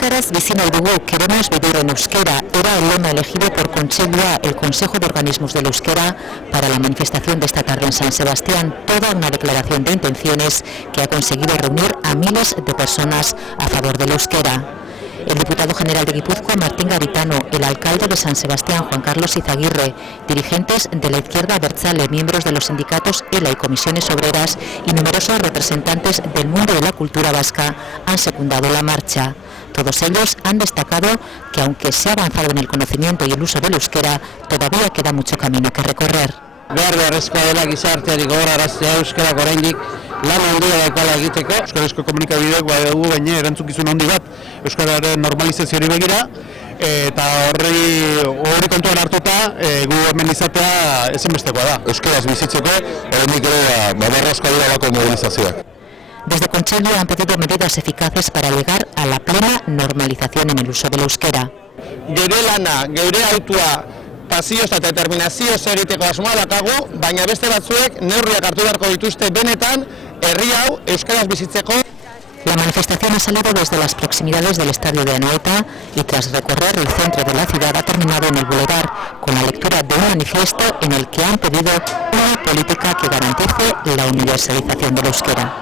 Euskaraz bizi nahi dugu, queremos vivir en euskera, era el lema elegido por Kontseilua, el Consejo de Organismos del Euskera, para la manifestación de esta tarde en San Sebastián, toda una declaración de intenciones que ha conseguido reunir a miles de personas a favor del euskera. El diputado general de Guipúzcoa, Martín Garitano, el alcalde de San Sebastián, Juan Carlos Izaguirre, dirigentes de la izquierda abertzale, miembros de los sindicatos ELA y comisiones obreras y numerosos representantes del mundo de la cultura vasca han secundado la marcha. Todos ellos han destacado que aunque se ha avanzado en el conocimiento y el uso del euskera, todavía queda mucho camino que recorrer. Beharrezkoa dela gizarteari gogoraraztea euskarak oraindik lan handia daukala egiteko. Euskarazko komunikabideak badugu gaine erantzukizun handi bat euskararen normalizazioari begira, eta hori kontuan hartuta gu hemen izatea ezinbestekoa da. Euskaraz bizitzeko oraindik ere beharrezkoa dira lako mobilizazioak. Desde Kontseilua han pedido medidas eficaces para llegar a la plena normalización en el uso del euskera. Geure lana, geure autua pasioz eta determinazioz egiteko asmoa daukagu, baina beste batzuek neurriak hartu beharko dituzte benetan herri hau euskaraz bizitzeko. La manifestación ha salido desde las proximidades del estadio de Anoeta y tras recorrer el centro de la ciudad ha terminado en el Boulevard con la lectura de un manifiesto en el que han pedido una política que garantice la universalización del euskera.